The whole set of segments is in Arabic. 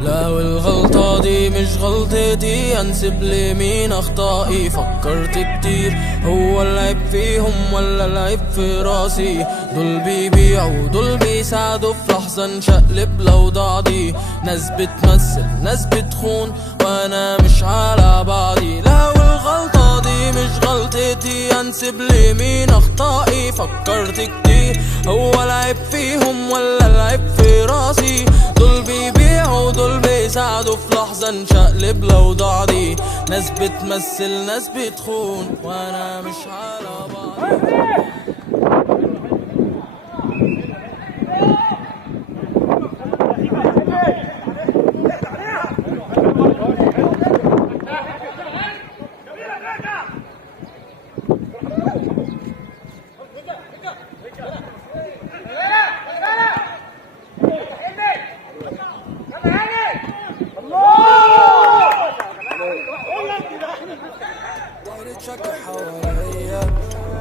لا والغلطة دي مش غلطتي، انسب لي مين اخطائي. فكرت كتير هو العيب فيهم ولا العيب في راسي؟ دول بيبيعوا دول بيساعدوا في لحظة نشقلب لوضعضي. ناس بتمثل ناس بتخون وانا مش على بعضي. لا والغلطة دي مش غلطتي، انسب لي مين اخطائي. فكرت كتير هو العيب فيهم ولا العيب في راسي؟ دول بيبيعوا دول بيساعدوا في لحظة نشقلب لوضعضي. ناس بتمثل ناس بتخون وانا مش على بعضي.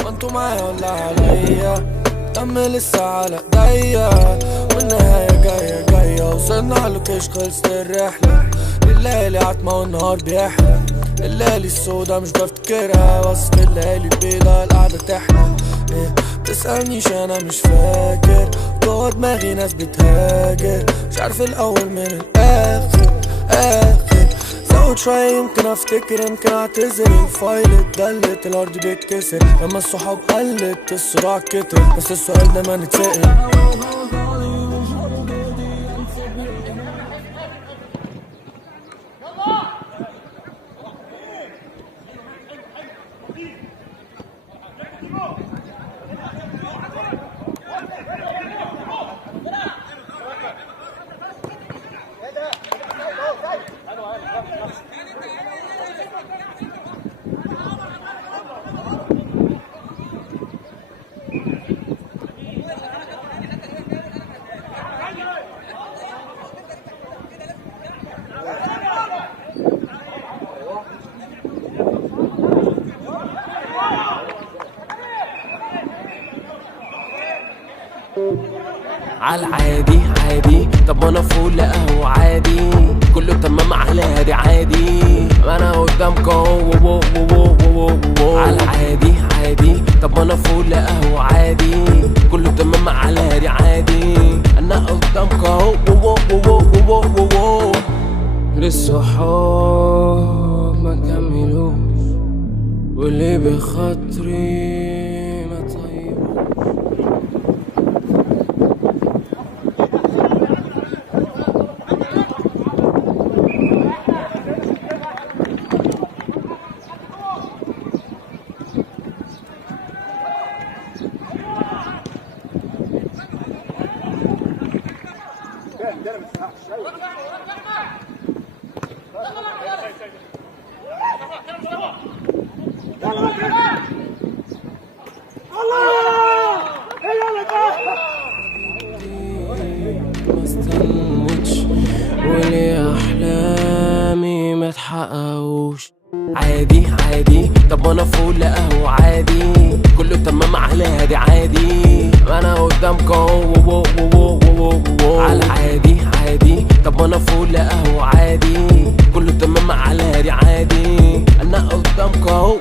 ما انتو معايا ولا عليا؟ دم لسه على ايديا والنهاية جاية وصلنا عالوكيش خلصت الرحلة. الليالي عتمة والنهار بيحلى، الليالي السودا مش بفتكرها بس في الليالي البيضا القعدة تحلى. تسألنيش انا مش فاكر، جوا دماغي ناس بتهاجر، مش عارف الاول من الاخر زود شوية يمكن افتكر يمكن اعتذر. الفايل اتدلت الارض بيتكسر لما الصحاب قلت الصراع كتر، بس السؤال ده ما نتسأل. عالعادي عادي، طب انا فول قهوة عادي، كله تمام على هادي عادي، انا قدامكم عالعادي عادي، طب انا فول قهوة عادي، كله تمام على هادي عادي، انا قدامكم للصحاب ما كملوش واللي بخاطري ما طيبوش. ولي احلامي ما تحققوش. عادي عادي، طب انا فول قهوة عادي، كله تمام على هادي عادي، انا قدامكم على عادي عادي، طب انا فول قهوة عادي، كله تمام على هادي عادي، انا قدامكم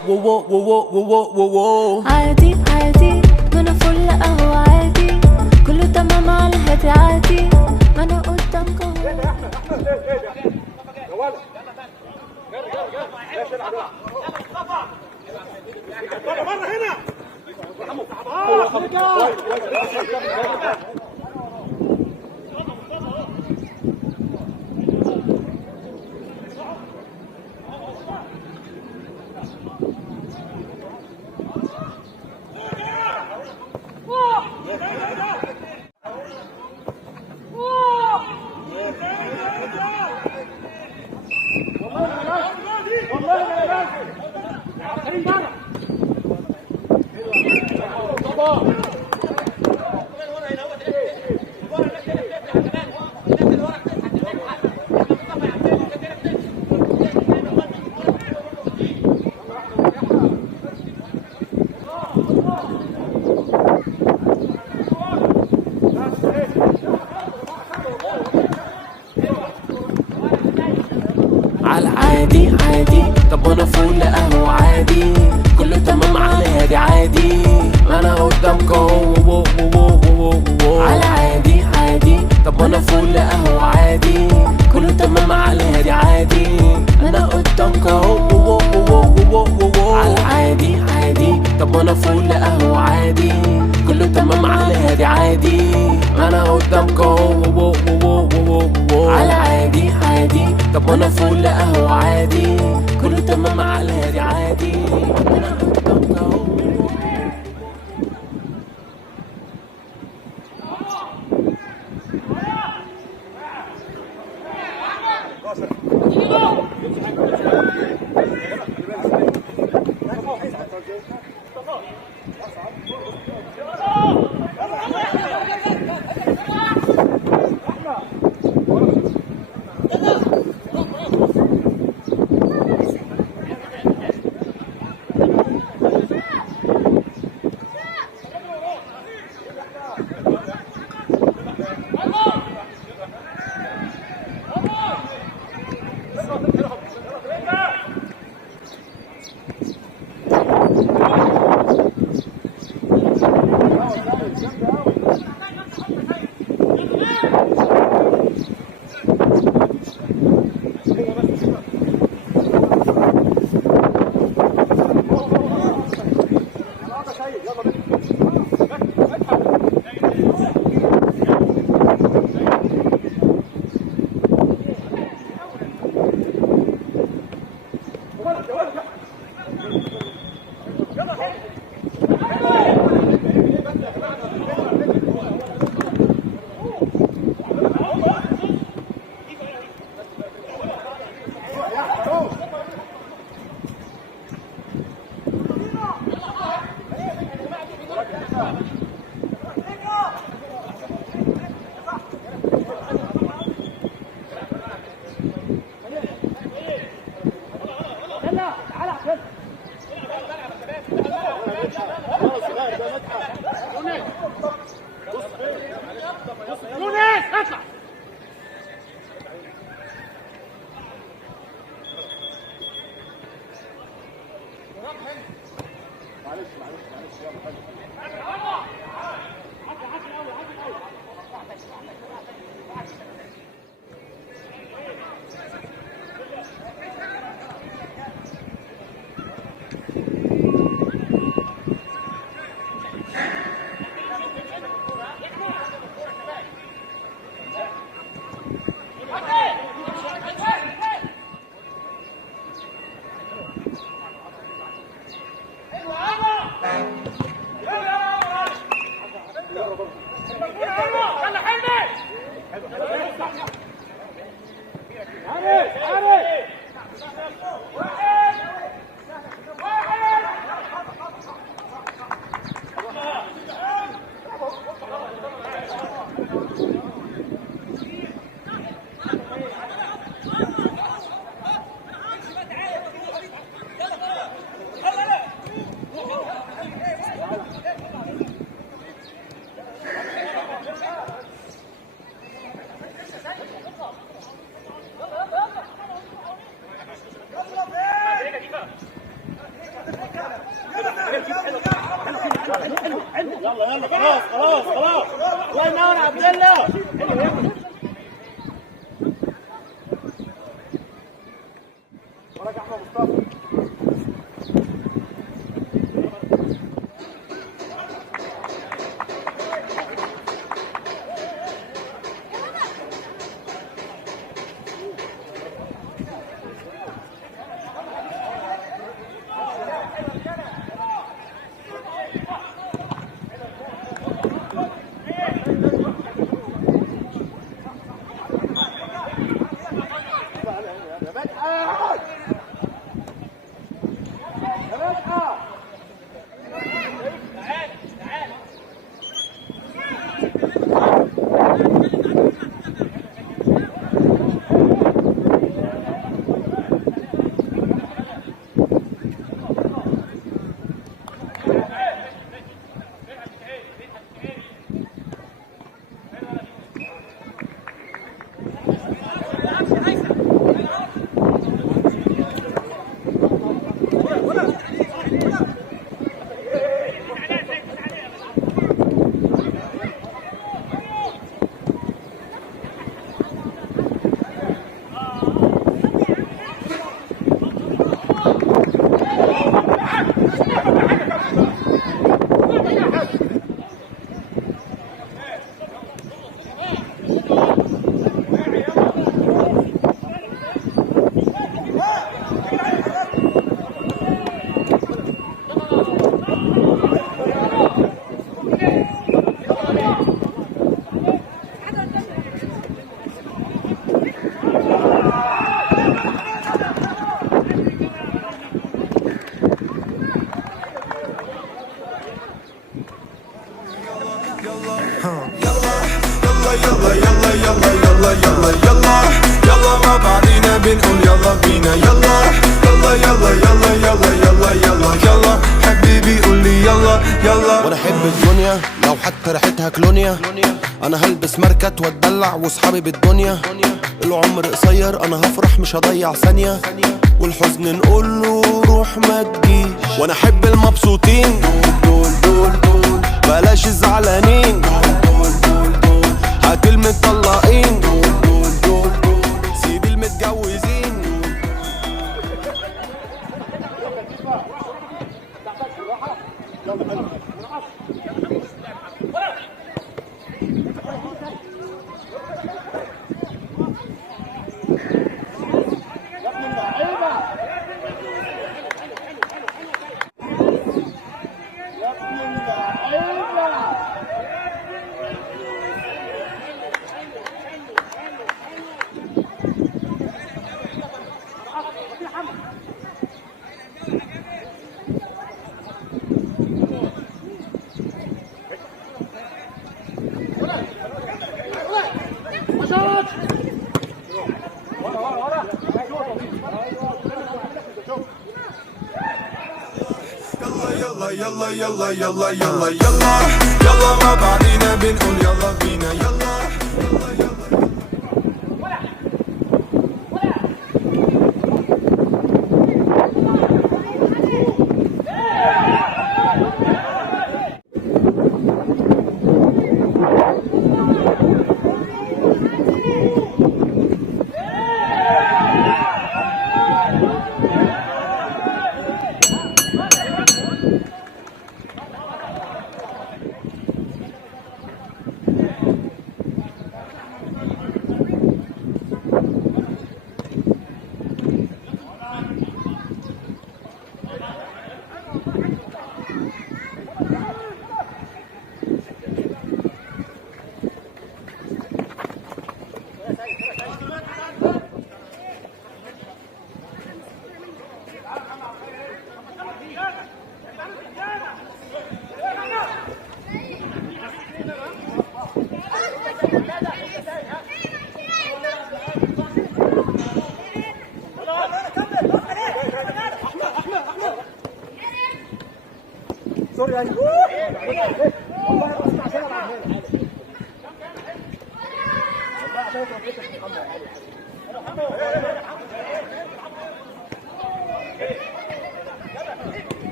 عادي عادي، ما انا فل قهوة عادي، كله تمام على هادي عادي، ما انا قدامكم. عالعادي عادي طب وانا فول اهو عادي كله تمام على هادي عادي ما انا قدامكم عالعادي عادي طب وانا فول اهو عادي كله تمام على هادي عادي ما انا قدامكم عالعادي عادي طب وانا فول اهو عادي كله تمام على هادي عادي ما انا قدامكم عالعادي عادي طب وانا فول اهو عادي كله تمام على هادي عادي انا قدامكم كلونيا. انا هلبس ماركت واتدلع واصحابي بالدنيا. العمر قصير انا هفرح مش هضيع ثانية، والحزن نقول له روح ما تجيش. وانا احب المبسوطين دول دول دول، بلاش الزعلانين دول دول دول، هات المطلقين دول دول دول دول، سيب المتجوزين. يلا يلا يلا يلا يلا يلا مع بعضينا بنقول يلا بينا يلا يلا يلا.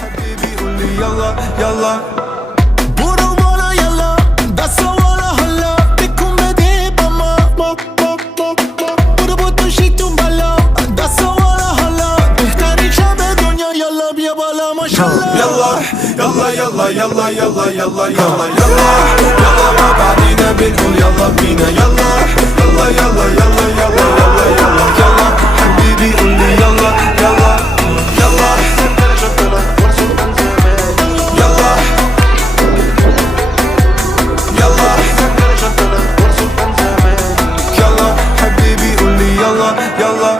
حبيبي قول لي يلا يلا يلا يلا يلا يلا يلا يلا يلا مع بعضينا بنقول يلا بينا يلا يلا يلا يلا يلا يلا يلا يلا حبيبي قول لي يلا يلا يلا يلا يلا يلا حبيبي قول لي يلا يلا.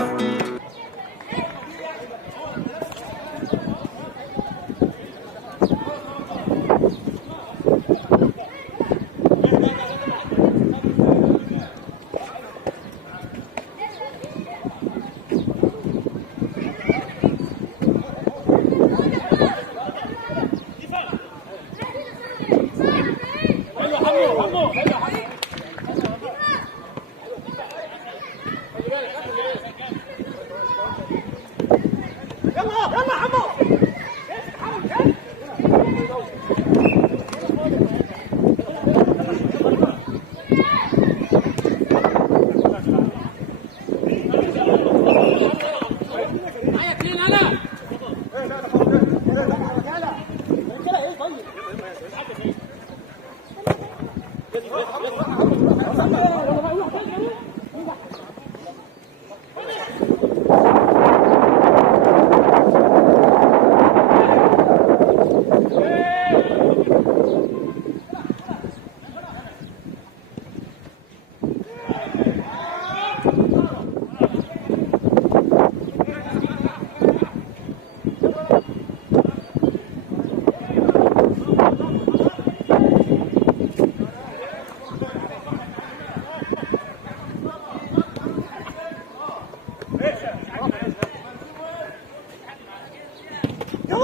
خيالي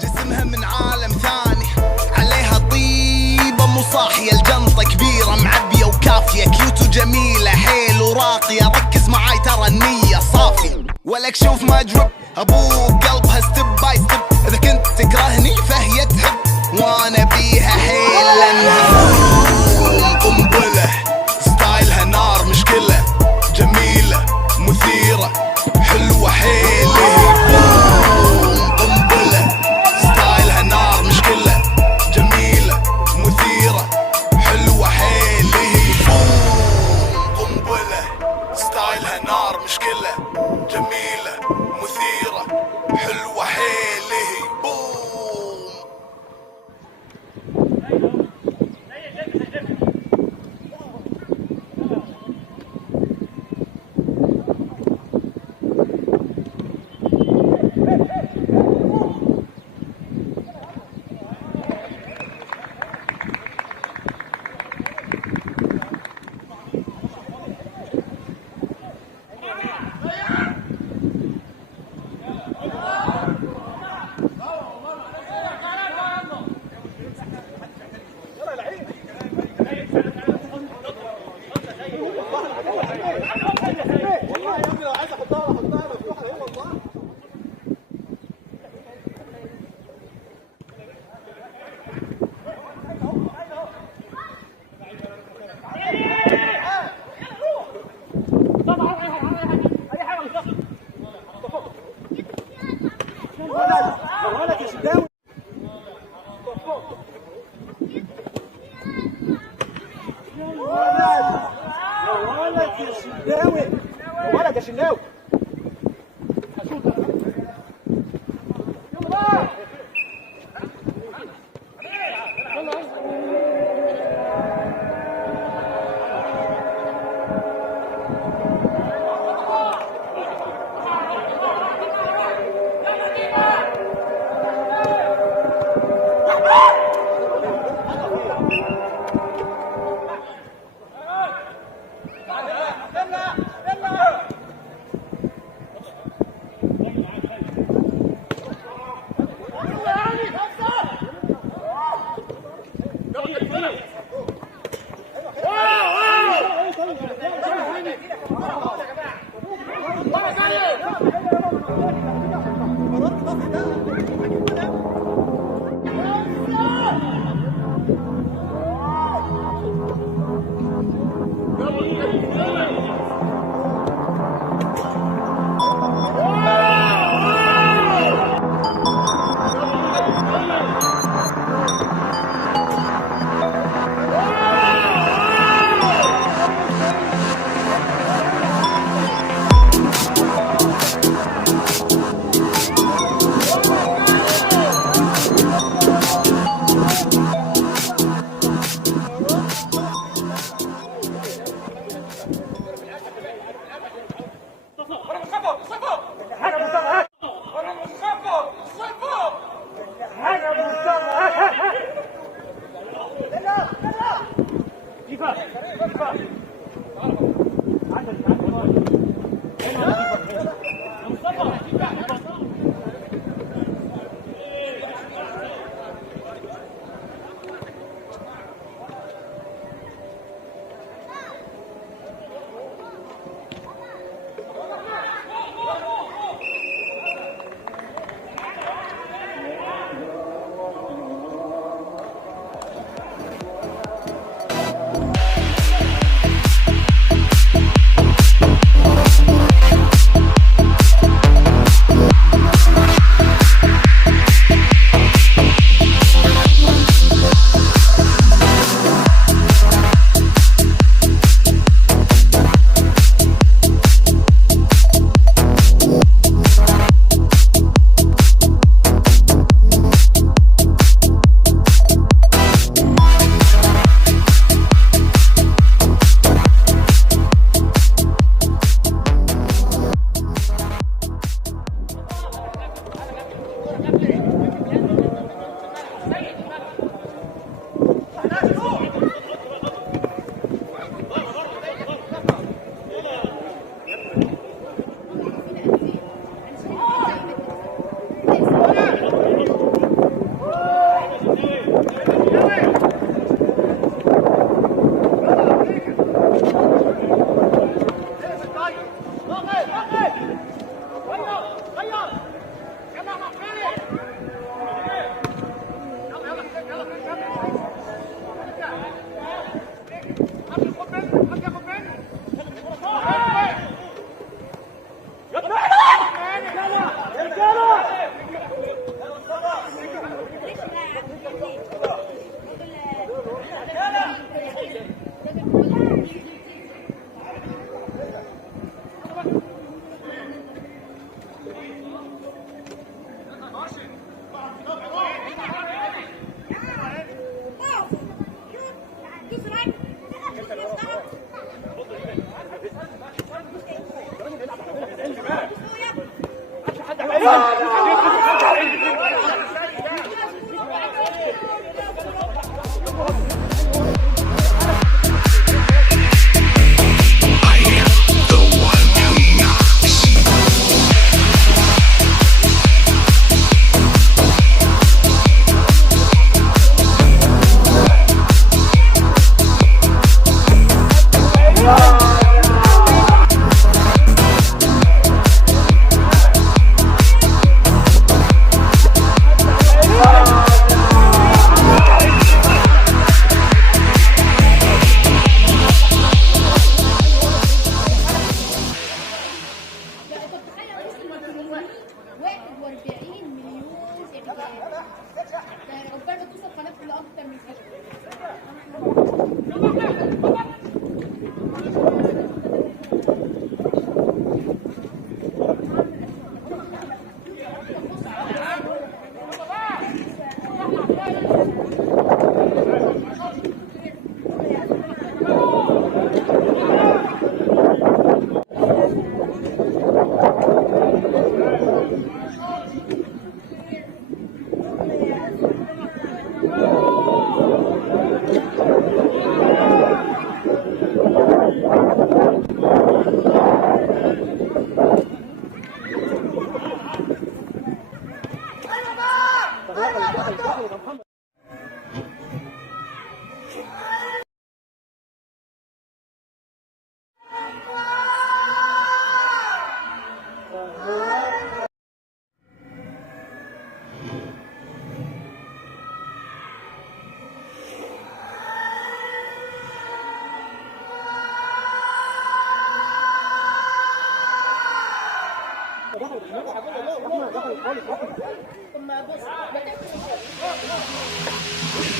جسمها من عالم ثاني، عليها طيبة مو صاحية، الجنطة كبيرة معبية وكافية، كيوت وجميلة حيل وراقية، ركز معاي ترى النية صافية، ولك شوف ما اجرب ابوك قلبها ستيب باي ستيب، اذا كنت تكرهني فهي تحب، وانا بيها حيل لانها قنبلة، ستايلها نار مشكلة، جميلة مثيرة حلوة حيل، قنبلة ستايلها نار مشكلة، جميلة مثيرة حلوة حيل، قنبلة ستايلها نار مشكلة، جميلة مثيرة حلوة حيل، بوم.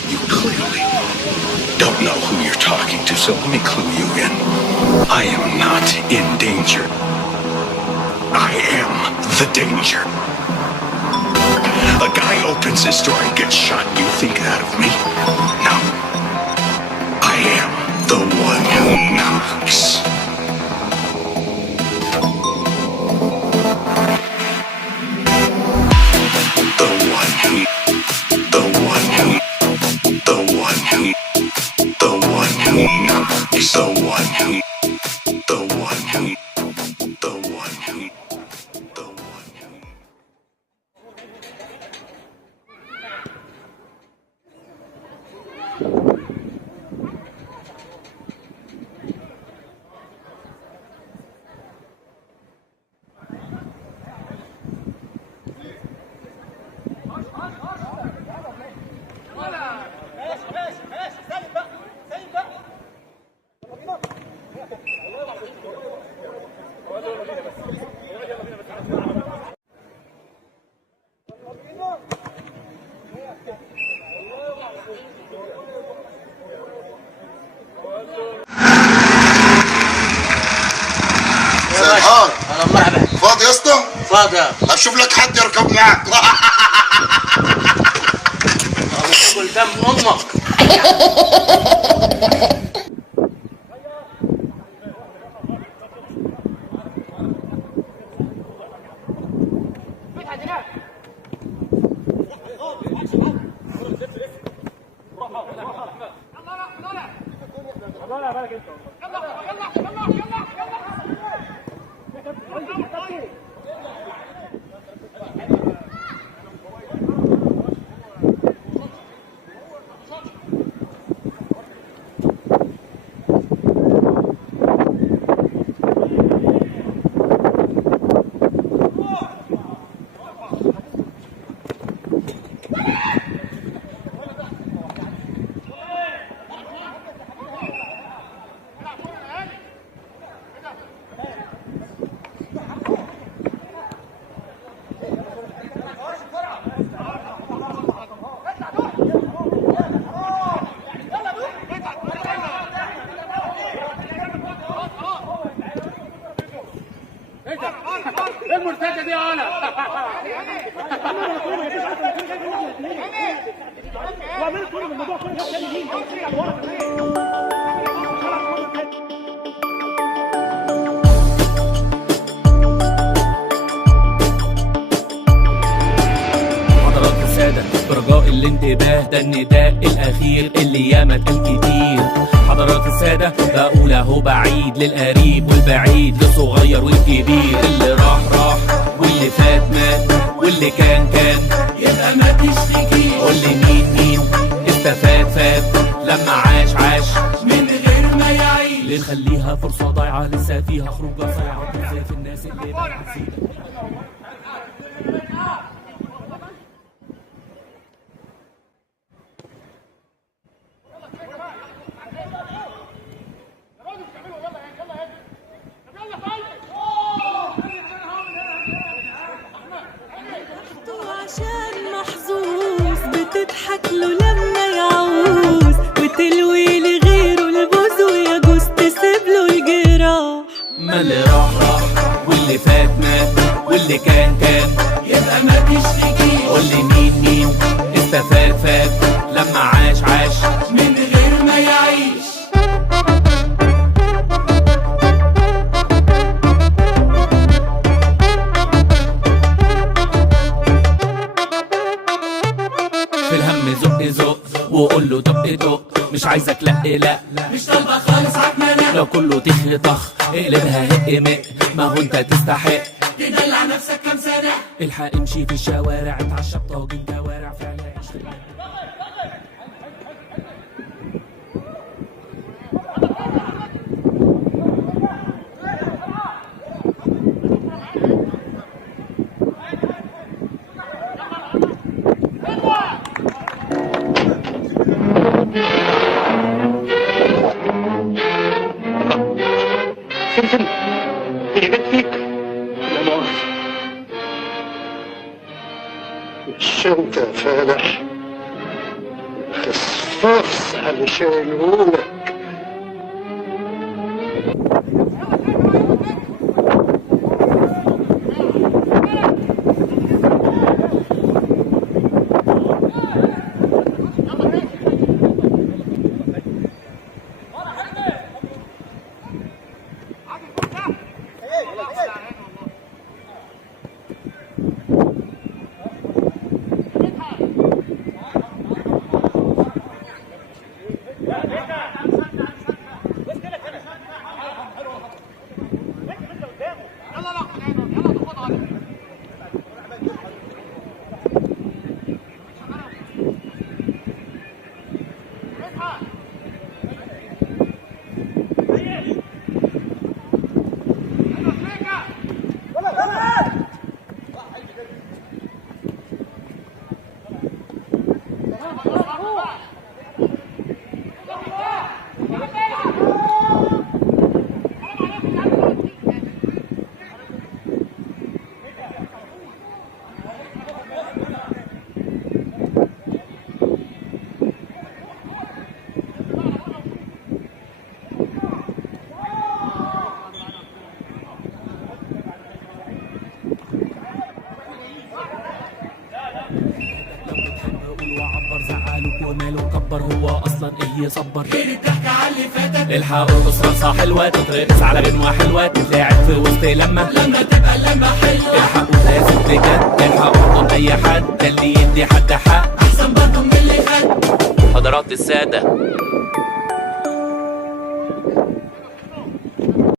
You clearly don't know who you're talking to, so let me clue you in. I am not in danger. I am the danger. A guy opens his door and gets shot. You think that of me? No. I am the one who knocks. فاضي يا اسطى؟ فاضي. اشوف لك حد يركب معاك. قدام امك. المرتجة دي انا وعملت كل الموضوع كله الانتباه ده النداء الاخير اللي ياما اتقال كتير. حضرات السادة بقول اهو بعيد للقريب والبعيد للصغير والكبير. اللي راح راح واللي فات مات واللي كان يبقى ما تشتكي. قول لي مين استفاد فات لما عاش من غير ما يعيش. ليه نخليها فرصة ضايعة لسه فيها خروجة صايعة تنزل في الناس اللي بعد. عشان محظوظ بتضحك له لما يعوز وتلوي لغيره البوز ويجوز تسيب له الجراح. ما اللي راح واللي فات مات واللي كان يبقى ما تشتكي. قول لي مين استفاد فات لما عاش من غير ما يعيش. في الهم زق وقول له دق مش عايزك لا مش طالبه خالص عكنانه. لو كله طخ اقلبها هق ما هو انت تستحق تدلع نفسك كام سنه. الحق امشي في الشوارع اتعشى بطاجن كوارع فعلا عيش. فلفل يهبط فيك لا مؤاخذة. مش انت فالح خصفص علشان هولك. وماله كبر هو اصلا ايه يصبر. غير الضحكة على اللي فاتك. الحقوا قصة حلوة تترقص على غنوة حلوة تتلاعب في وسط لما تبقى اللمة حلوة. الحقوا لازم بجد الحقوا قدام اي حد ده اللي يدي حد حق احسن برضه من اللي خد. حضرات السادة